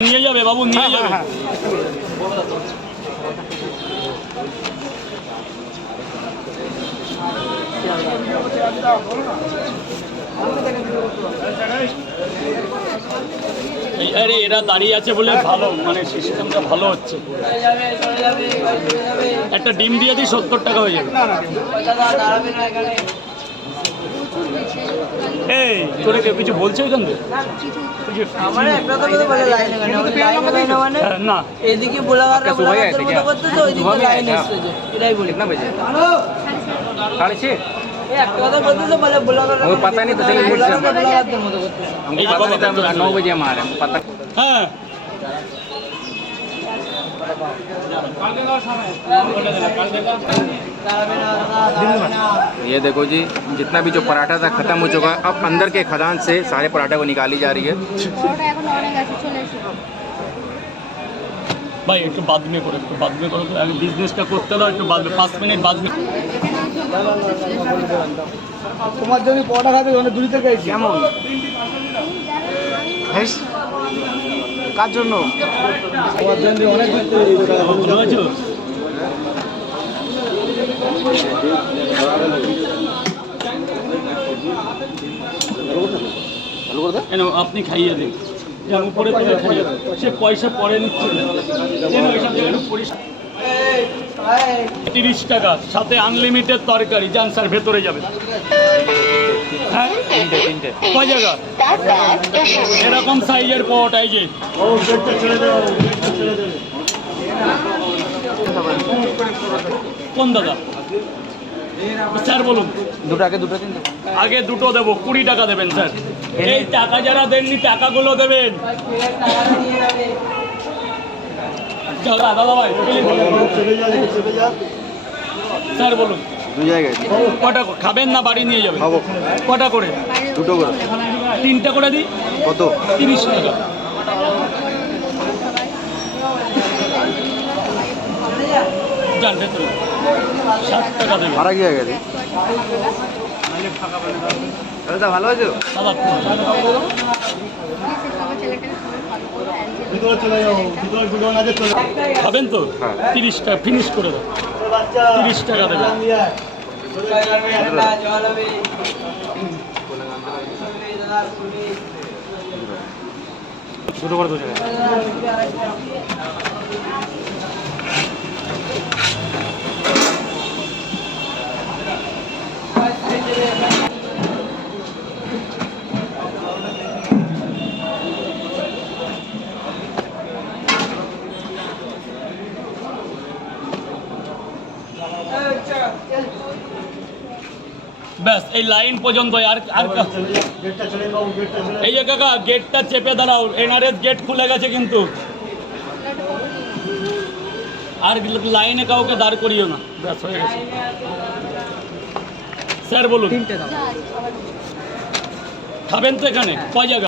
নিয়ে যাবে বাবু, নিয়ে যাবে। আরে এরা দাঁড়িয়ে আছে বলে ভালো, মানে সিস্টেমটা ভালো হচ্ছে। একটা ডিম দিয়ে দিই 70 টাকা হয়ে যাবে। এই তোরে কেউ কিছু বলছে ওইখান থেকে? না এদিকে বোলাগাররা বোলাগারদের মতো করতেছে, ওইদিকে লাইন এসেছে, এটাই বলি না ভাই। কালছে একটা কথা বলতেছে বলে বোলাগাররা वो पता नहीं तो सही বোলাগারদের মতো করতেছে। हमको पता नहीं था 9 बजे हम आ रहे हैं हमको पता। হ্যাঁ ये देखो जी, जितना भी जो पराठा था खत्म हो चुका है। अब अंदर के खदान से सारे पराठा को निकाली जा रही है। ভাই একটু বাদ মে করো, একটু বাদ মে করো, আগে বিজনেসটা করতে দাও, একটু বাদ মে 5 মিনিট বাদ মে। তোমার জন্য পড়া খাবে অনেক দূর থেকে এসেছি। কেমন কার জন্য? তোমার জন্য অনেক দূর থেকে ভালো আছো? কেন আপনি খাইয়ে দিন, যেন উপরে পরে খাইয়ে দেন। সে পয়সা পরে নিচ্ছে না। যেন এইসব জায়গায় একটু পরিষ্কার। 30 টাকা, সাথে আনলিমিটেড তরকারি। যান স্যার, ভেতরে যাবেন। হ্যাঁ কয় জায়গা এরকম সাইজের পট, এই যে কোন দাদা? স্যার বলুন। আগে দুটো দেবো, 20 টাকা দেবেন স্যার। এই টাকা যারা দেননি টাকাগুলো দেবেন। দাদা ভাই স্যার বলুন। কটা খাবেন না বাড়ি নিয়ে যাবেন? কটা করে? দুটো করে। 3টা করে দিই। কত? 30 টাকা। যান ভেতরে, 60 টাকা দেবেন। ভাড়া কি হয়ে গেছে? দাদা ভালো আছো? দাদা খাবেন তো? 30 টাকা ফিনিশ করে দাও। 30 টাকা দেবেন। দুটো করে 2 টাকা। ব্যাস এই লাইন পর্যন্ত। আর এই যে কাকা গেটটা চেপে দাঁড়াও, এনআরএস গেট খুলে গেছে কিন্তু। আর লাইনে কাউকে দাঁড় করিও না। ব্যাস হয়ে গেছে। স্যার বলুন। খাবেন তো এখানে? কয় জায়গা?